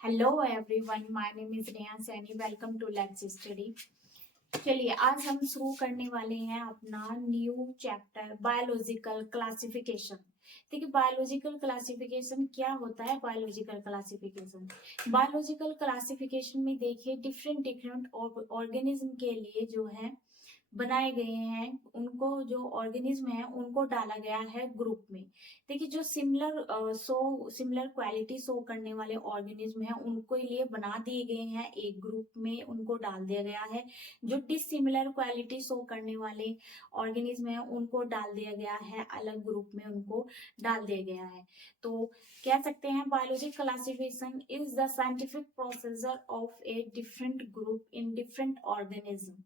Hello everyone, my name is Neha Saini. Welcome to let's study. चलिए आज हम शुरू करने वाले हैं अपना न्यू चैप्टर बायोलॉजिकल क्लासिफिकेशन। देखिए बायोलॉजिकल क्लासिफिकेशन क्या होता है। बायोलॉजिकल क्लासिफिकेशन में देखिए डिफरेंट डिफरेंट ऑर्गेनिज्म के लिए जो है बनाए गए हैं, उनको जो ऑर्गेनिज्म है उनको डाला गया है ग्रुप में। देखिए जो सिमिलर क्वालिटी शो करने वाले ऑर्गेनिज्म है उनको लिए बना दिए गए हैं एक ग्रुप में, उनको डाल दिया गया है। जो डिसिमिलर क्वालिटी शो करने वाले ऑर्गेनिज्म है उनको डाल दिया गया है अलग ग्रुप में, उनको डाल दिया गया है। तो कह सकते हैं biological classification is the scientific procedure of a different group in different organism.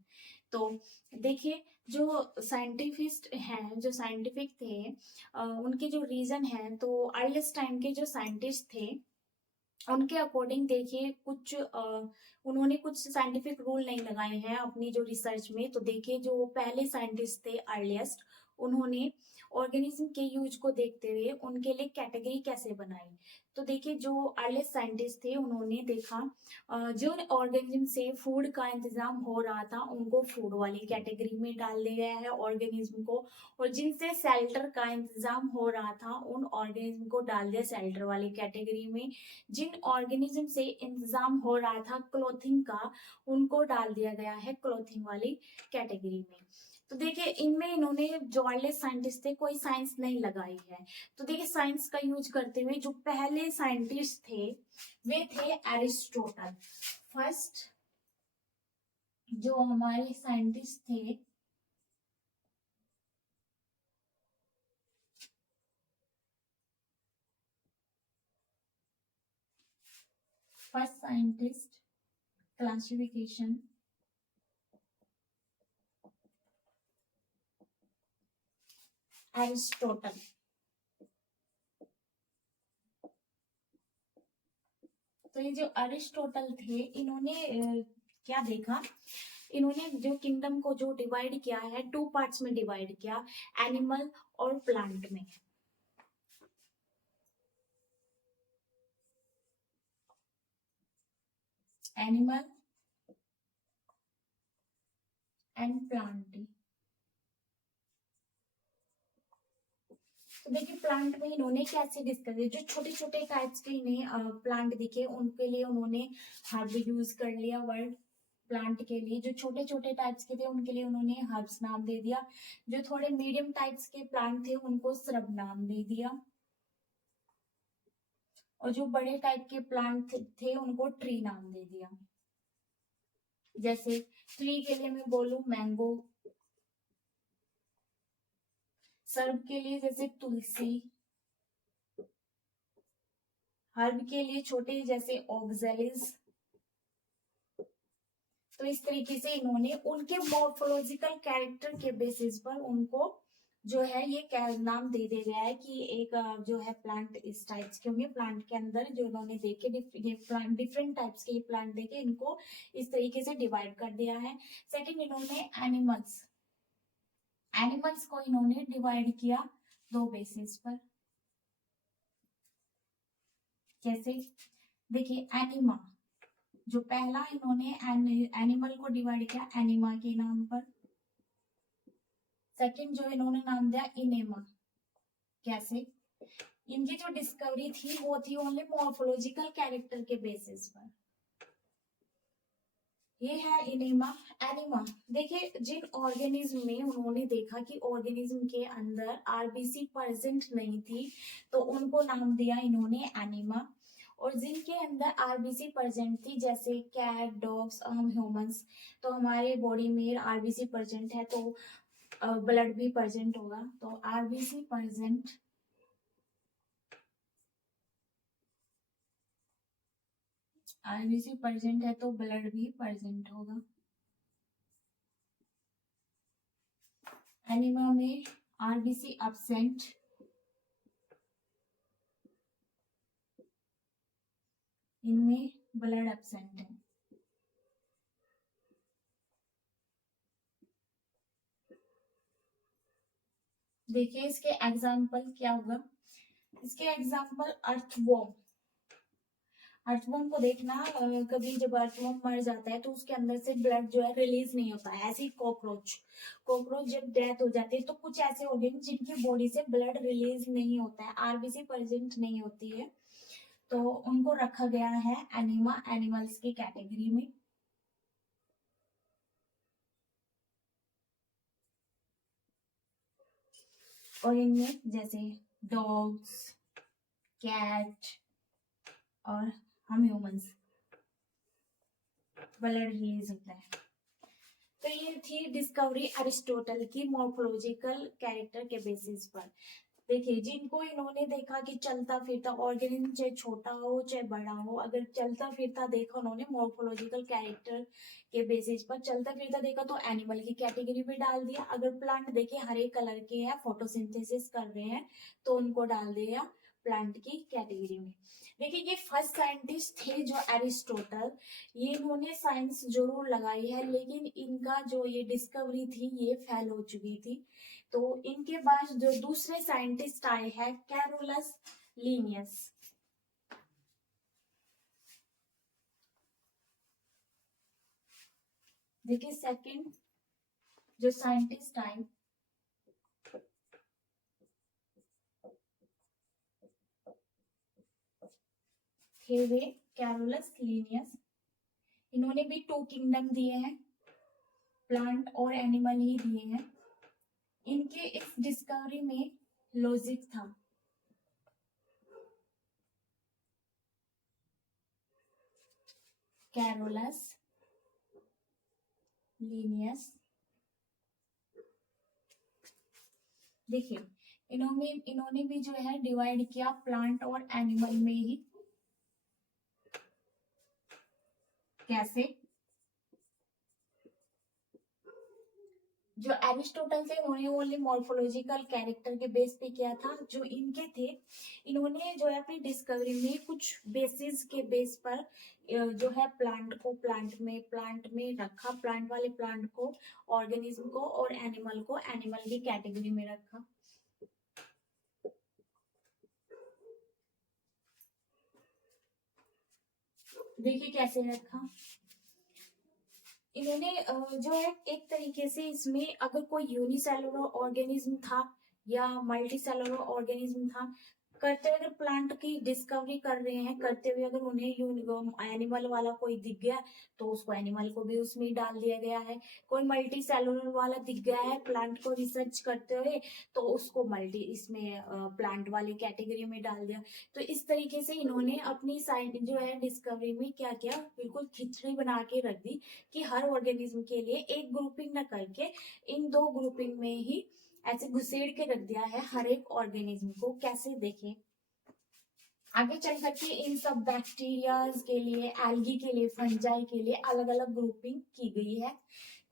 तो देखिए जो साइंटिफिस्ट हैं, जो साइंटिफिक थे, उनके जो रीजन है, तो अर्लीस्ट टाइम के जो साइंटिस्ट थे उनके अकॉर्डिंग देखिए उन्होंने कुछ साइंटिफिक रूल नहीं लगाए हैं अपनी जो रिसर्च में। तो देखिए जो पहले साइंटिस्ट थे अर्लीस्ट, उन्होंने ऑर्गेनिज्म के यूज को देखते हुए उनके लिए कैटेगरी कैसे बनाई। तो देखिए जो अर्लीस्ट साइंटिस्ट थे उन्होंने देखा जो ऑर्गेनिज्म से फूड का इंतजाम हो रहा था उनको फूड वाली कैटेगरी में डाल दिया गया है ऑर्गेनिज्म को, और जिनसे शेल्टर का इंतजाम हो रहा था उन ऑर्गेनिज्म को डाल दिया शेल्टर वाली कैटेगरी में। जिन ऑर्गेनिज्म से इंतजाम हो रहा था क्लोथिंग का उनको डाल दिया गया है क्लोथिंग वाली कैटेगरी में। तो देखिए इनमें इन्होंने जो वाले साइंटिस्ट थे कोई साइंस नहीं लगाई है। तो देखिए साइंस का यूज करते हुए जो पहले साइंटिस्ट थे वे थे एरिस्टोटल। फर्स्ट जो हमारे साइंटिस्ट थे फर्स्ट साइंटिस्ट क्लासिफिकेशन एरिस्टोटल। तो ये जो अरिस्टोटल थे इन्होंने क्या देखा, इन्होंने जो किंगडम को जो डिवाइड किया है टू पार्ट्स में डिवाइड किया, एनिमल और प्लांट में। Animal and plant. तो देखिए प्लांट में इन्होंने कैसे डिस्कस किया, जो छोटे छोटे टाइप्स के इन्हें प्लांट दिखे उनके लिए उन्होंने हर्ब यूज कर लिया वर्ड। प्लांट के लिए जो छोटे छोटे टाइप्स के थे उनके लिए उन्होंने हर्ब्स नाम दे दिया। जो थोड़े मीडियम टाइप्स के प्लांट थे उनको श्रब नाम दे दिया, और जो बड़े टाइप के प्लांट थे उनको ट्री नाम दे दिया। जैसे ट्री के लिए मैं बोलूं मैंगो, सर्ब के लिए जैसे तुलसी, हर्ब के लिए छोटे जैसे ऑक्जेलिस। तो इस तरीके से इन्होंने उनके मॉर्फोलॉजिकल कैरेक्टर के बेसिस पर उनको जो है ये नाम दे दिया गया है कि एक जो है प्लांट इस टाइप्स के होंगे। प्लांट के अंदर जो उन्होंने देखे डिफरेंट टाइप्स के प्लांट देखे, इनको इस तरीके से डिवाइड कर दिया है। सेकंड इन्होंने एनिमल्स को इन्होंने डिवाइड किया दो बेसिस पर। कैसे, देखिए एनिमा, जो पहला इन्होंने एनिमल को डिवाइड किया एनिमा के नाम पर। सेकंड जो इन्होंने नाम दिया इनेमा। कैसे, इनकी जो डिस्कवरी थी वो थी ओनली मॉर्फोलॉजिकल कैरेक्टर के बेसिस पर। ये है इनेमा। एनिमा, देखिए जिन ऑर्गेनिज्म में उन्होंने देखा कि ऑर्गेनिज्म के अंदर आरबीसी प्रेजेंट नहीं थी तो उनको नाम दिया इन्होंने एनिमा। और जिनके अंदर आरबीसी प्रेजेंट थी जैसे कैट, डॉग्स, हम ह्यूमंस, तो हमारे बॉडी में आरबीसी प्रेजेंट है तो ब्लड भी प्रेजेंट होगा। तो आरबीसी प्रेजेंट, आरबीसी प्रेजेंट है तो ब्लड भी प्रेजेंट होगा। एनिमा में आरबीसी एब्सेंट, इनमें ब्लड एब्सेंट है। देखिए इसके एग्जाम्पल क्या होगा, इसके एग्जाम्पल अर्थवॉर्म। अर्थवर्म को देखना, कभी जब अर्थवर्म मर जाता है तो उसके अंदर से ब्लड जो है रिलीज नहीं होता है। ऐसे ही कॉकरोच, कॉकरोच जब डेथ हो जाती है तो कुछ ऐसे होते हैं जिनकी बॉडी से ब्लड रिलीज नहीं होता है, आरबीसी प्रेजेंट नहीं होती है, तो उनको रखा गया है एनिमा एनिमल्स की कैटेगरी में। और इनमें जैसे डॉग्स, कैट और हम ह्यूमंस ब्लड रिलीज होता है। तो ये थी डिस्कवरी अरिस्टोटल की मॉर्फोलॉजिकल कैरेक्टर के बेसिस पर। देखिए, जिनको इन्होंने देखा कि चलता फिरता ऑर्गेनिज्म चाहे छोटा हो चाहे बड़ा हो, अगर चलता फिरता देखा उन्होंने मॉर्फोलॉजिकल कैरेक्टर के बेसिस पर, चलता फिरता देखा तो एनिमल की कैटेगरी में डाल दिया। अगर प्लांट देखे हरे कलर के हैं, फोटोसिंथेसिस कर रहे हैं, तो उनको डाल दिया प्लांट की कैटेगरी में। देखिए, ये फर्स्ट साइंटिस्ट थे जो एरिस्टोटल, ये इन्होंने साइंस जरूर लगाई है, लेकिन इनका जो ये डिस्कवरी थी ये फेल हो चुकी थी। तो इनके बाद जो दूसरे साइंटिस्ट आए हैं, कैरोलस लीनियस। देखिए, सेकंड जो साइंटिस्ट आए थे वे कैरोलस लीनियस। इन्होंने भी 2 किंगडम दिए हैं, प्लांट और एनिमल ही दिए हैं। इनके इस डिस्कवरी में लॉजिक था। कैरोलस लीनियस, देखिए, इन्होंने भी जो है डिवाइड किया प्लांट और एनिमल में ही। कैसे? जो एरिस्टोटल थे उन्होंने ओनली मॉर्फोलॉजिकल कैरेक्टर के बेस पे किया था। जो इनके थे, इन्होंने जो है अपनी डिस्कवरी में कुछ बेसिस के बेस पर जो है प्लांट में रखा, प्लांट वाले प्लांट को, ऑर्गेनिज्म को, और एनिमल को एनिमल की कैटेगरी में रखा। देखिए कैसे रखा इन्होंने, जो है एक तरीके से इसमें अगर कोई यूनिसेलुलर ऑर्गेनिज्म था या मल्टी सेलुलर ऑर्गेनिज्म था, करते हुए अगर प्लांट की डिस्कवरी कर रहे हैं, करते हुए अगर उन्हें एनिमल वाला कोई दिख गया तो उसको एनिमल को भी उसमें डाल दिया गया है। कोई मल्टी सेलुलर वाला दिख गया है प्लांट को रिसर्च करते हुए, तो उसको मल्टी इसमें प्लांट वाली कैटेगरी में डाल दिया। तो इस तरीके से इन्होंने अपनी साइंस जो है डिस्कवरी में क्या किया, बिल्कुल खिचड़ी बना के रख दी कि हर ऑर्गेनिज्म के लिए एक ग्रुपिंग न करके इन 2 ग्रुपिंग में ही ऐसे घुसेड़ के रख दिया है हर एक ऑर्गेनिज्म को। कैसे देखें, आगे चल करके इन सब बैक्टीरियाज के लिए, एल्गी के लिए, फंजाई के लिए अलग अलग ग्रुपिंग की गई है।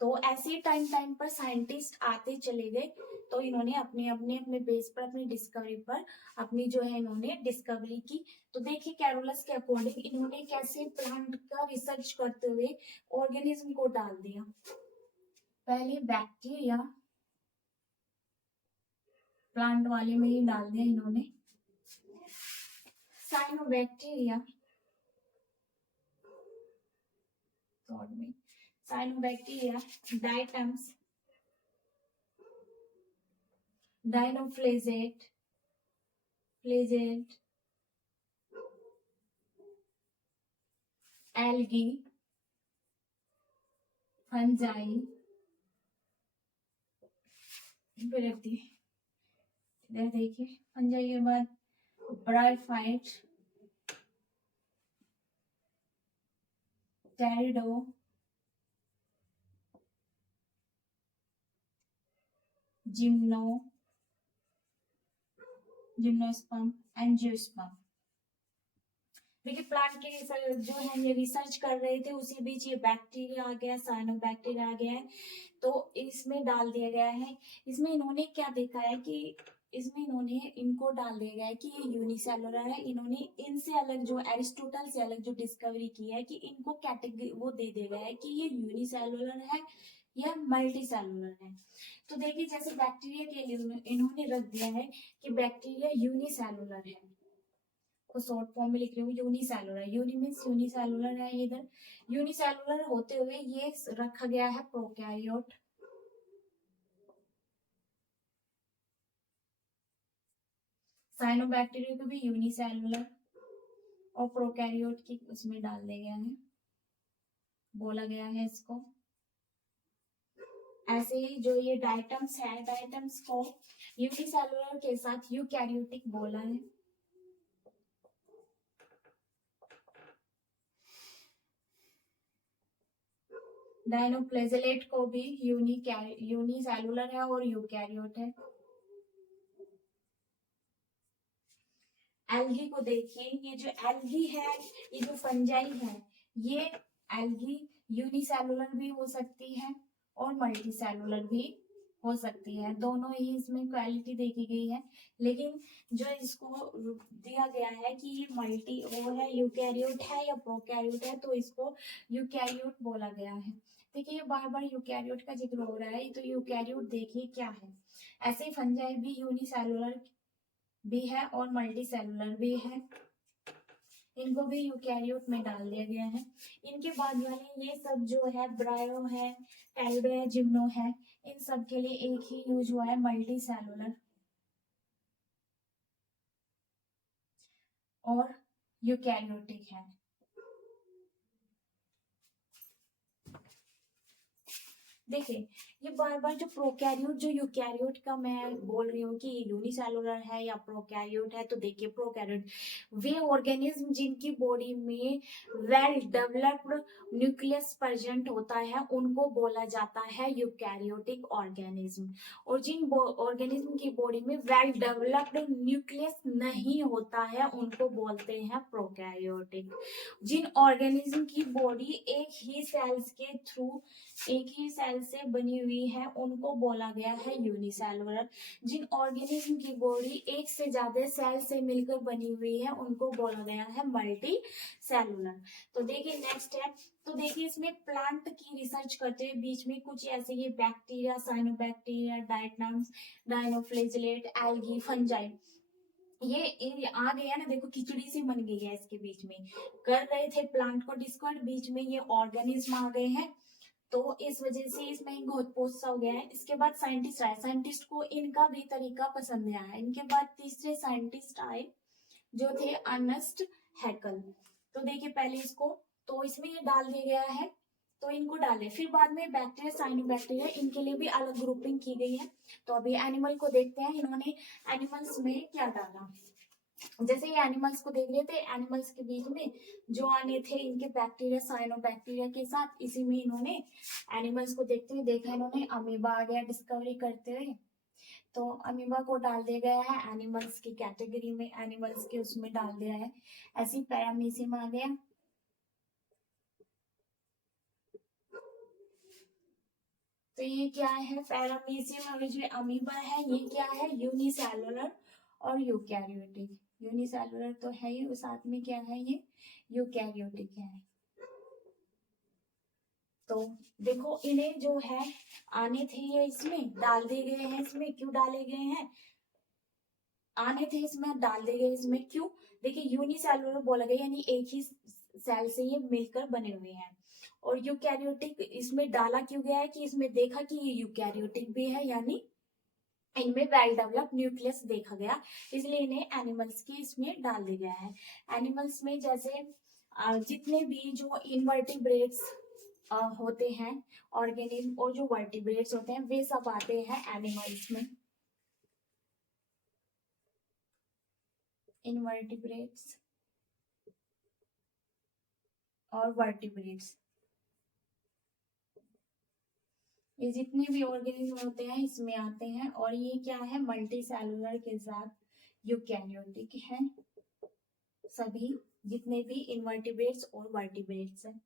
तो ऐसे टाइम टाइम पर साइंटिस्ट आते चले गए, तो इन्होंने अपने बेस पर, अपनी डिस्कवरी पर अपनी जो है इन्होंने डिस्कवरी की। तो देखिए, कैरोलस के अकॉर्डिंग इन्होंने कैसे प्लांट का रिसर्च करते हुए ऑर्गेनिज्म को डाल दिया। पहले बैक्टीरिया प्लांट वाले में ही डाल दिया इन्होंने। साइनोबैक्टीरिया, डाइटम्स, डाइनोफ्लेजेट, फ्लेजेट, एल्गी, फंजाई, रख दिए। इधर देखिए, फंजाई के बाद ब्राइफाइट, टेरिडो, जिम्नोस्पर्म, एंजियोस्पर्म। देखिए, प्लांट के जो है ये रिसर्च कर रहे थे, उसी बीच ये बैक्टीरिया आ गया, साइनोबैक्टीरिया आ गया है, तो इसमें डाल दिया गया है। इसमें इन्होंने क्या देखा है कि इसमें इन्होंने इनको डाल दिया गया है कि ये यूनिसेलुलर है। इन्होंने इनसे अलग, जो एरिस्टोटल से अलग जो डिस्कवरी की है, कि इनको कैटेगरी वो दे दिया गया है कि ये यूनिसेलुलर है या मल्टी सेलुलर है। तो देखिए, जैसे बैक्टीरिया के लिए इन्होंने रख दिया है कि बैक्टीरिया यूनिसेलुलर है, को शॉर्ट फॉर्म में लिख रही हूँ यूनिसेलुलर। यूनि मीन्स यूनिसेलुलर है इधर। यूनिसेलुलर होते हुए ये रखा गया है प्रोकैरियोट। साइनोबैक्टीरिया को भी यूनिसेलुलर और प्रोकैरियोट की उसमें डाल दिया गया है, बोला गया है इसको। ऐसे ही जो ये डायटम्स है, डायटम्स को यूनिसेलुलर के साथ यूकैरियोटिक बोला है। डायनोप्लेजिलेट को भी यूनिसेलुलर है और यूकैरियोट है। एल्गी को देखिए, ये जो एल्गी है, ये जो फंजाई है, ये एल्गी यूनिसेलुलर भी हो सकती है और मल्टीसेलुलर भी हो सकती है। दोनों ही इसमें क्वालिटी देखी गई है, लेकिन जो इसको दिया गया है कि ये मल्टी वो है, यूकैरियोट है या प्रोकैरियोट है, तो इसको यूकैरियोट बोला गया है। देखिए बार बार यूकैरियोट का जिक्र हो रहा है, तो यूकैरियोट देखिए क्या है। ऐसे ही फंजाई भी यूनिसेलुलर भी है और मल्टी सेलुलर भी है, इनको भी यूकैरियोट में डाल दिया गया है। इनके बाद वाले ये सब जो है ब्रायो है, टेल्डो है, जिम्नो है, इन सब के लिए एक ही यूज हुआ है, मल्टी सेलुलर और यूकैरियोटिक है। देखिए ये बार बार जो प्रोकैरियोट जो यूकैरियोट का मैं बोल रही हूँ कि यूनिसेलुलर है या प्रोकैरियोट है, तो देखिए प्रोकैरियोट वे ऑर्गेनिज्म जिनकी बॉडी में वेल डेवलप्ड न्यूक्लियस प्रेजेंट होता है उनको बोला जाता है यूकैरियोटिक ऑर्गेनिज्म। और जिन ऑर्गेनिज्म की बॉडी में वेल डेवलप्ड न्यूक्लियस नहीं होता है उनको बोलते हैं प्रोकैरियोटिक। जिन ऑर्गेनिज्म की बॉडी एक ही सेल्स के थ्रू, एक ही सेल से बनी हुई है, उनको बोला गया है यूनिसेलुलर। जिन ऑर्गेनिज्म की बॉडी एक से ज्यादा सेल से मिलकर बनी हुई है उनको बोला गया है मल्टी सेलुलर। तो देखिए नेक्स्ट है, तो देखिए इसमें प्लांट की रिसर्च करते हुए बीच में कुछ ऐसे ये bacteria, cyanobacteria, diatoms, dinoflagellate, algae, fungi, ये आ गया ना, देखो खिचड़ी सी बन गई है इसके बीच में। कर रहे थे प्लांट को डिस्कवर, बीच में ये ऑर्गेनिज्म आ गए हैं, तो इस वजह से इसमें बहुत पोस्ट हो गया है। इसके बाद साइंटिस्ट आए, साइंटिस्ट को इनका भी तरीका पसंद आया। इनके बाद तीसरे साइंटिस्ट आए जो थे अर्नेस्ट हैकल। तो देखिए पहले इसको, तो इसमें ये डाल दिया गया है, तो इनको डाले। फिर बाद में बैक्टीरिया, साइनोबैक्टीरिया, इनके लिए भी अलग ग्रुपिंग की गई है। तो अभी एनिमल को देखते हैं, इन्होंने एनिमल्स में क्या डाला। जैसे ये एनिमल्स को देख रहे थे, एनिमल्स के बीच में जो आने थे इनके बैक्टीरिया, साइनोबैक्टीरिया के साथ, इसी में इन्होंने एनिमल्स को देखते हुए देखा, इन्होंने अमीबा आ गया डिस्कवरी करते हुए, तो अमीबा को डाल दिया गया है एनिमल्स की कैटेगरी में, एनिमल्स के उसमें डाल दिया है। ऐसी पैरामीशियम आ गया। तो ये क्या है, पैरामीशियम और जो अमीबा है ये क्या है, यूनिसेलुलर और यूकैरियोटिक। यूनिसेलुलर तो है ही, साथ में क्या है, ये यूकैरियोटिक है। तो देखो इन्हें जो है आने थे, ये इसमें डाल दिए गए हैं। इसमें क्यों डाले गए हैं, आने थे इसमें डाल दिए गए इसमें, क्यों, देखिए यूनिसेलुलर बोला गया यानी एक ही सेल से ये मिलकर बने हुए हैं। और यूकैरियोटिक इसमें डाला क्यों गया है कि इसमें देखा कि ये यूकैरियोटिक भी है, यानी इनमें वेल डेवलप न्यूक्लियस देखा गया, इसलिए इन्हें एनिमल्स की इसमें डाल दिया गया है। एनिमल्स में जैसे जितने भी जो इनवर्टिब्रेट्स होते हैं ऑर्गेनिज्म, और जो वर्टिब्रेट्स होते हैं वे सब आते हैं एनिमल्स में। इनवर्टिब्रेट्स और वर्टिब्रेट्स, ये जितने भी ऑर्गेनिज्म होते हैं इसमें आते हैं। और ये क्या है, मल्टी सेलुलर के साथ यूकैरियोटिक है, सभी जितने भी इनवर्टिब्रेट्स और वर्टिब्रेट्स हैं।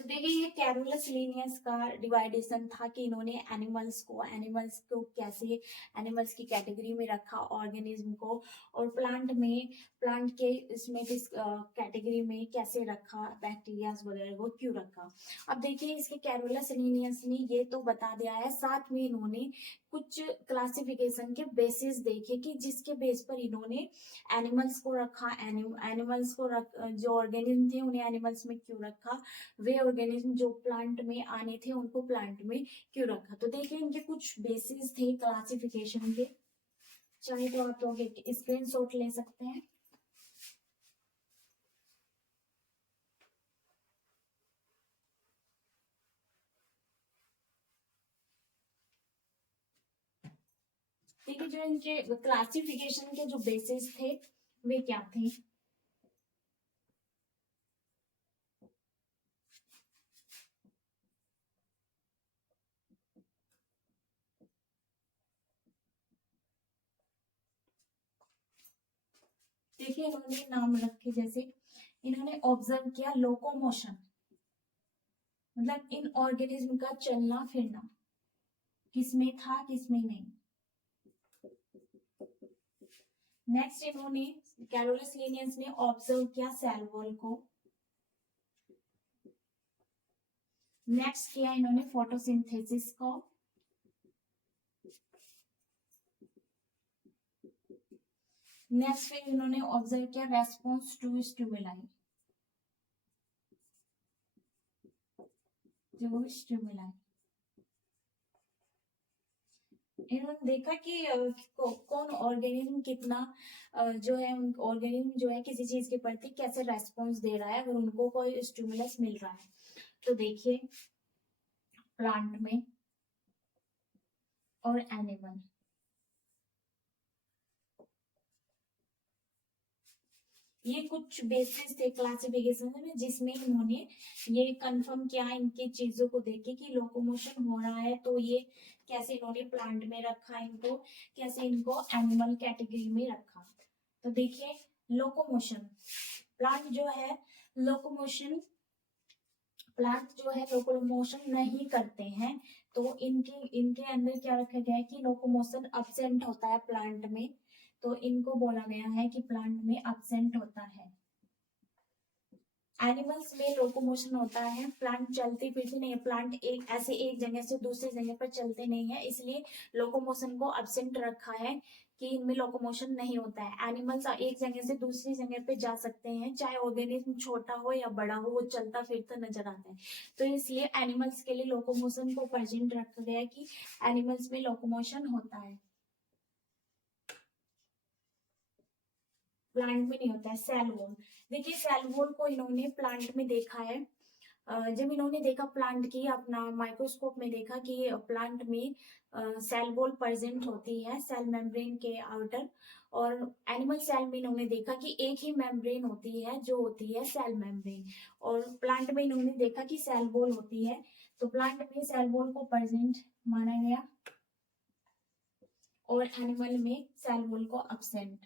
तो देखिए ये कैरोलस लिनियस का डिवाइडेशन था कि इन्होंने एनिमल्स को कैसे एनिमल्स की कैटेगरी में रखा, ऑर्गेनिज्म को, और प्लांट के इसमें किस कैटेगरी में कैसे रखा, बैक्टीरियाज वगैरह को क्यों रखा। अब देखिए इसके कैरोलस लिनियस ने ये तो बता दिया है, साथ में इन्होंने कुछ क्लासिफिकेशन के बेसिस देखे कि जिसके बेस पर इन्होंने एनिमल्स को रखा, जो ऑर्गेनिज्म थे उन्हें एनिमल्स में क्यों रखा, वे ऑर्गेनिज्म जो प्लांट में आने थे उनको प्लांट में क्यों रखा। तो देखिए इनके कुछ बेसिस थे क्लासिफिकेशन के, चाहे तो आप लोग एक स्क्रीनशॉट ले सकते हैं। देखिए जो इनके क्लासिफिकेशन के जो बेसिस थे वे क्या थे। देखिए इन्होंने नाम रखे, जैसे इन्होंने ऑब्जर्व किया लोकोमोशन, मतलब इन ऑर्गेनिज्म का चलना फिरना, किसमें था किसमें नहीं। नेक्स्ट इन्होंने कैरोलस लिनियस ने ऑब्जर्व किया सेल वॉल को। नेक्स्ट किया इन्होंने फोटोसिंथेसिस को। नेक्स्ट फिर इन्होंने ऑब्जर्व किया रेस्पॉन्स टू स्टिमुलाई, जो स्टिमुलाई। इन्होंने देखा कि कौन ऑर्गेनिज्म कितना जो है ऑर्गेनिज्म जो है किसी चीज के प्रति कैसे रेस्पॉन्स दे रहा है अगर उनको कोई स्टिमुलस मिल रहा है। तो देखिए प्लांट में और एनिमल, ये कुछ बेसिस थे क्लासिफिकेशन में जिसमें इन्होंने ये कंफर्म किया इनकी चीजों को देख के कि लोकोमोशन हो रहा है, तो ये कैसे इन्होंने प्लांट में रखा इनको, कैसे इनको एनिमल कैटेगरी में रखा। तो देखिए लोकोमोशन, प्लांट जो है लोकोमोशन प्लांट जो है लोकोमोशन नहीं करते हैं, तो इनके इनके अंदर क्या रखा गया है कि लोकोमोशन अब्सेंट होता है प्लांट में, तो इनको बोला गया है कि प्लांट में अब्सेंट होता है। एनिमल्स में लोकोमोशन होता है, प्लांट चलती फिरती नहीं है, प्लांट एक ऐसे एक जगह से दूसरी जगह पर चलते नहीं है, इसलिए लोकोमोशन को अब्सेंट रखा है कि इनमें लोकोमोशन नहीं होता है। एनिमल्स एक जगह से दूसरी जगह पे जा सकते हैं, चाहे ऑर्गेनिज्म छोटा हो या बड़ा हो, वो चलता फिरता नजर आता है, तो इसलिए एनिमल्स के लिए लोकोमोशन को प्रेजेंट रखा गया कि एनिमल्स में लोकोमोशन होता है, प्लांट में नहीं होता है। सेल वॉल, देखिए सेल वॉल को इन्होंने प्लांट में देखा है। जब इन्होंने देखा प्लांट की अपना माइक्रोस्कोप में देखा कि प्लांट में सेल वॉल प्रेजेंट होती है सेल मेम्ब्रेन के आउटर, और एनिमल सेल में इन्होंने देखा कि एक ही मेम्ब्रेन होती है जो होती है सेल मेम्ब्रेन, और प्लांट में इन्होंने देखा कि सेल वॉल होती है, तो प्लांट में सेल वॉल को प्रेजेंट माना गया और एनिमल में सेल वॉल को अब्सेंट।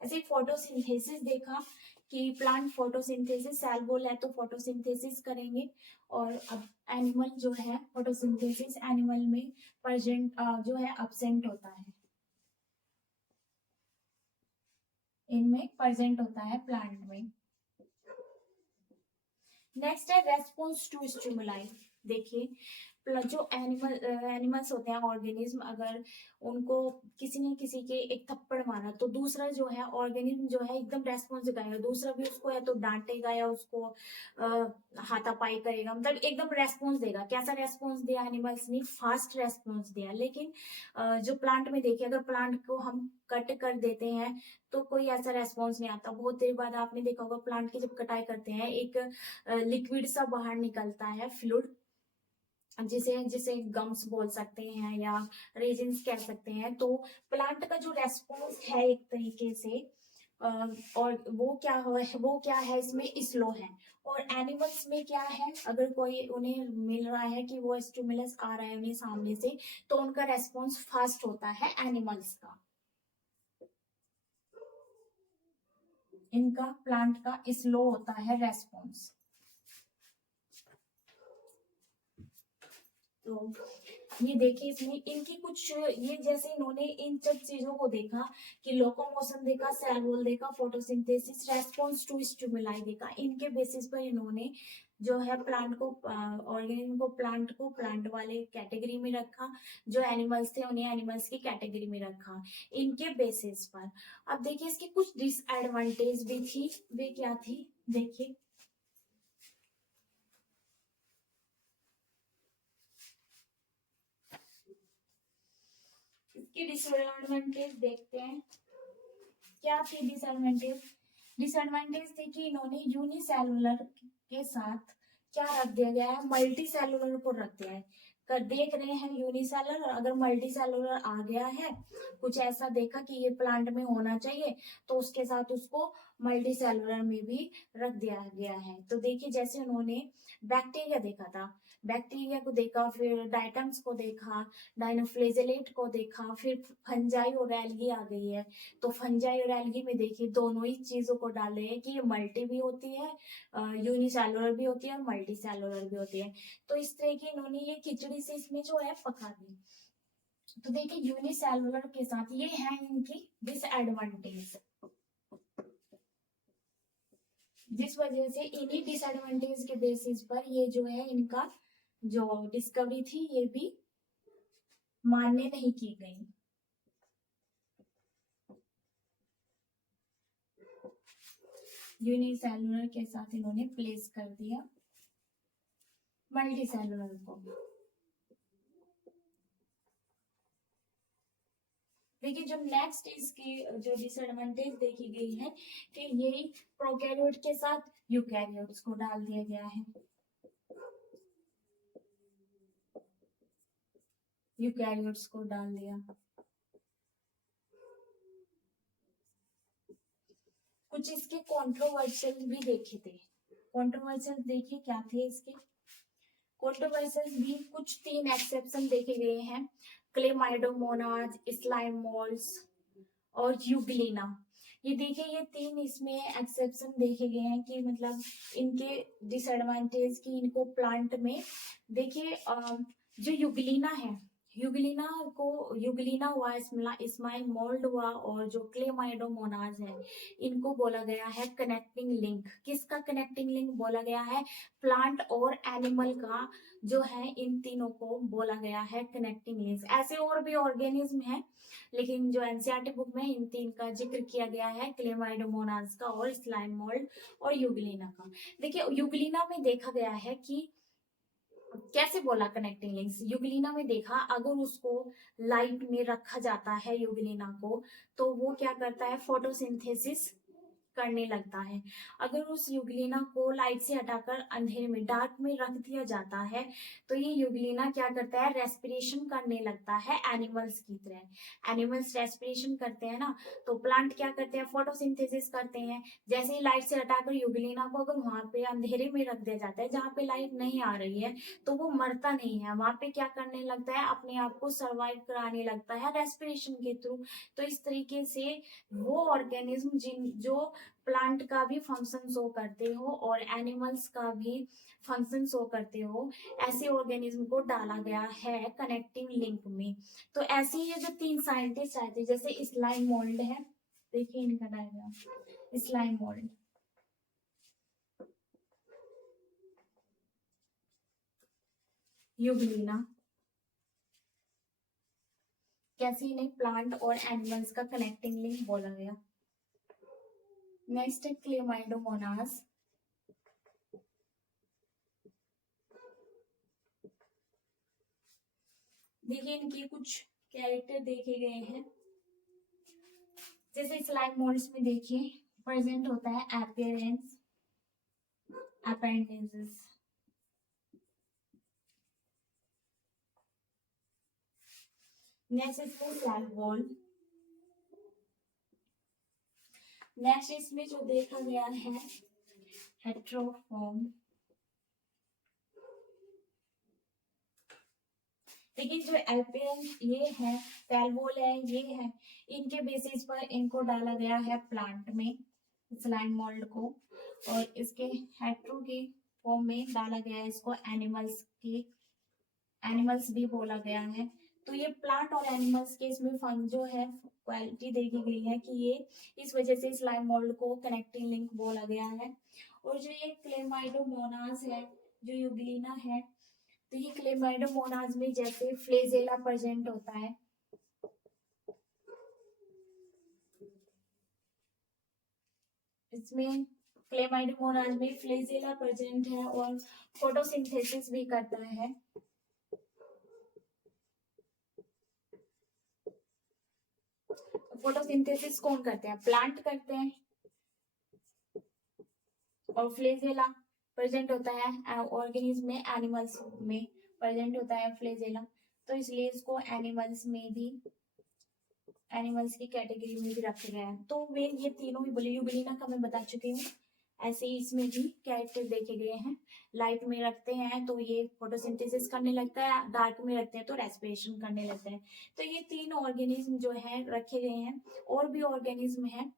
ऐसे फोटोसिंथेसिस देखा कि प्लांट फोटोसिंथेसिस, सेल वॉल है तो फोटोसिंथेसिस करेंगे, और अब एनिमल जो है फोटोसिंथेसिस एनिमल में प्रेजेंट जो है अब्सेंट होता है, इनमें प्रेजेंट होता है प्लांट में। नेक्स्ट है रेस्पॉन्स टू स्टिमुलाई। देखिए जो एनिमल्स होते हैं ऑर्गेनिज्म, अगर उनको किसी ने किसी के एक थप्पड़ मारा तो दूसरा जो है ऑर्गेनिज्म जो है एकदम रेस्पॉन्स दिखाएगा, दूसरा भी उसको या तो डांटेगा या उसको हाथापाई करेगा, मतलब एकदम रेस्पॉन्स देगा। कैसा रेस्पॉन्स दिया एनिमल्स ने, फास्ट रेस्पॉन्स दिया। लेकिन जो प्लांट में देखिए अगर प्लांट को हम कट कर देते हैं तो कोई ऐसा रेस्पॉन्स नहीं आता, बहुत देर बाद आपने देखा होगा प्लांट की जब कटाई करते हैं एक लिक्विड सा बाहर निकलता है, फ्लूइड, जिसे जिसे गम्स बोल सकते हैं या रेजिन्स कह सकते हैं। तो प्लांट का जो रेस्पॉन्स है एक तरीके से और वो क्या है इसमें स्लो है, और एनिमल्स में क्या है, अगर कोई उन्हें मिल रहा है कि वो स्टिमुलस आ रहा है उन्हें सामने से, तो उनका रेस्पॉन्स फास्ट होता है एनिमल्स का। इनका प्लांट का स्लो होता है रेस्पॉन्स। तो ये देखिए इसमें इनकी कुछ ये जैसे इन्होंने इन सब चीजों को देखा कि लोकोमोशन देखा, सेल वॉल देखा, फोटोसिंथेसिस, रेस्पॉन्स टू स्टिमुलाई देखा, इनके बेसिस पर इन्होंने जो है प्लांट को ऑर्गेनिज्म को प्लांट वाले कैटेगरी में रखा, जो एनिमल्स थे उन्हें एनिमल्स की कैटेगरी में रखा इनके बेसिस पर। अब देखिए इसकी कुछ डिसएडवांटेज भी थी, वे क्या थी देखिए। इसकी डिसएडवांटेज देखते हैं, क्या थी डिसएडवांटेज। डिसएडवांटेज थी कि इन्होंने यूनिसेलुलर के साथ क्या रख दिया गया है, मल्टी सेलुलर को रख दिया है। देख रहे हैं यूनिसेलुलर, अगर मल्टी सेलुलर आ गया है, कुछ ऐसा देखा कि ये प्लांट में होना चाहिए, तो उसके साथ उसको मल्टी सेलुलर में भी रख दिया गया है। तो देखिए जैसे उन्होंने बैक्टीरिया देखा था, बैक्टीरिया को देखा, फिर डाइटम्स को देखा, डाइनोफ्लेजेलेट को देखा, फिर फंजाई और एल्गी आ गई है। तो फंजाई और एल्गी में देखिए दोनों ही चीजों को डाले हैं कि ये मल्टी भी होती है, यूनिसेलुलर भी होती है और मल्टी सेलुलर भी होती है। तो इस तरह की इन्होंने ये खिचड़ी से इसमें जो है पका दी। तो देखिए यूनिसेलुलर के साथ ये है इनकी डिसएडवांटेज, जिस वजह से इन्हीं डिसएडवांटेज के बेसिस पर ये जो है इनका जो डिस्कवरी थी ये भी मान्य नहीं की गई। यूनिसेलुलर के साथ इन्होंने प्लेस कर दिया मल्टी सेलुलर को। देखिए जो नेक्स्ट इसकी जो डिसएडवांटेज देखी गई है कि यही प्रोकैरियोट के साथ यूकैरियोट्स को डाल दिया गया है, यूकैरियोट्स को डाल दिया। कुछ इसके कंट्रोवर्शियल भी देखे थे, कंट्रोवर्शियल देखिए क्या थे इसके कंट्रोवर्शियल भी, कुछ 3 एक्सेप्शन देखे गए हैं, क्लेमाइडोमोनाज, स्लाइम मोल्स और यूग्लिना। ये देखिए ये 3 इसमें एक्सेप्शन देखे गए हैं कि मतलब इनके डिसएडवांटेज की इनको प्लांट में देखिए जो यूग्लिना है, यूग्लिना हुआ, स्माइल मोल्ड हुआ और जो क्लेमाइडोमोनाज है, इनको बोला गया है कनेक्टिंग लिंक। किसका कनेक्टिंग लिंक बोला गया है, प्लांट और एनिमल का जो है, इन तीनों को बोला गया है कनेक्टिंग लिंक। ऐसे और भी ऑर्गेनिज्म है लेकिन जो एनसीईआरटी बुक में इन 3 का जिक्र किया गया है, क्लेमाइडोमोनाज का और स्लाइम मोल्ड और यूग्लिना का। देखिए यूग्लिना में देखा गया है कि कैसे बोला कनेक्टिंग लिंक्स, यूग्लिना में देखा अगर उसको लाइट में रखा जाता है यूग्लिना को, तो वो क्या करता है, फोटोसिंथेसिस करने लगता है। अगर उस यूग्लिना को लाइट से हटाकर अंधेरे में डार्क में रख दिया जाता है, तो ये यूग्लिना क्या करता है, रेस्पिरेशन करने लगता है एनिमल्स की तरह। एनिमल्स रेस्पिरेशन करते हैं ना, तो प्लांट क्या करते हैं, फोटोसिंथेसिस करते हैं। जैसे ही लाइट से हटाकर यूग्लिना को अगर वहां पे अंधेरे में रख दिया जाता है जहाँ पे लाइट नहीं आ रही है, तो वो मरता नहीं है, वहां पे क्या करने लगता है, अपने आप को सर्वाइव कराने लगता है रेस्पिरेशन के थ्रू। तो इस तरीके से वो ऑर्गेनिज्म जिन जो प्लांट का भी फंक्शन शो करते हो और एनिमल्स का भी फंक्शन शो करते हो, ऐसे ऑर्गेनिज्म को डाला गया है कनेक्टिंग लिंक में। तो ऐसे ही ये जो 3 साइंटिस्ट आए थे, जैसे स्लाइम मोल्ड है, देखिए इनका डायग्राम, स्लाइम मोल्ड, यूग्लिना, कैसे इन्हें प्लांट और एनिमल्स का कनेक्टिंग लिंक बोला गया। नेक्स्ट है क्लेमाइडोमोनास, देखिए इनके कुछ कैरेक्टर देखे गए हैं, जैसे स्लाइम मोल्ड्स में देखिए प्रेजेंट होता है अपीयरेंस, अपेंडेजेस, नेक्स्ट इसमें सेल वॉल, नेक्स्ट इसमें जो देखा गया है हेट्रोफॉर्म। लेकिन जो एल्पियन ये है, सेल वॉल है, ये है, इनके बेसिस पर इनको डाला गया है प्लांट में। स्लाइम मोल्ड को, और इसके हेट्रो के फॉर्म में डाला गया है इसको। एनिमल्स भी बोला गया है। तो ये प्लांट और एनिमल्स के इसमें फंग जो है क्वालिटी देखी गई है कि ये इस वजह से स्लाइम मोल्ड को कनेक्टिंग लिंक बोला गया है। और जो ये क्लेमाइडोमोनास है, जो यूग्लिना है, तो ये क्लेमाइडोमोनास में जैसे फ्लेजेला प्रेजेंट होता है, इसमें क्लेमाइडोमोनास में फ्लेजेला प्रेजेंट है और फोटोसिंथेसिस भी करता है। फोटोसिंथेसिस कौन करते हैं? प्लांट करते हैं। और फ्लेजेला प्रेजेंट होता है ऑर्गेनिज्म में, एनिमल्स में प्रेजेंट होता है फ्लेजेला, तो इसलिए इसको एनिमल्स की कैटेगरी में भी रखा गया है। तो वे ये तीनों ही यूग्लिना का मैं बता चुकी हूँ। ऐसे ही इसमें भी कैरेक्टर देखे गए हैं। लाइट में रखते हैं तो ये फोटोसिंथेसिस करने लगता है, डार्क में रखते हैं तो रेस्पिरेशन करने लगता है। तो ये तीन ऑर्गेनिज्म जो है रखे गए हैं। और भी ऑर्गेनिज्म है,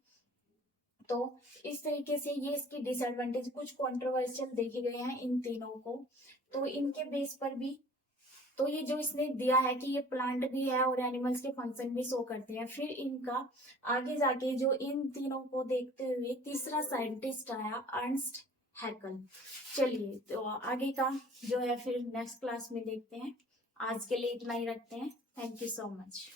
तो इस तरीके से ये इसकी डिसएडवांटेज कुछ कंट्रोवर्शियल देखे गए हैं इन तीनों को। तो इनके बेस पर भी, तो ये जो इसने दिया है कि ये प्लांट भी है और एनिमल्स के फंक्शन भी शो करते हैं। फिर इनका आगे जाके जो इन तीनों को देखते हुए तीसरा साइंटिस्ट आया, अर्नस्ट हैकल। चलिए तो आगे का जो है फिर नेक्स्ट क्लास में देखते हैं। आज के लिए इतना ही रखते हैं। Thank you so much.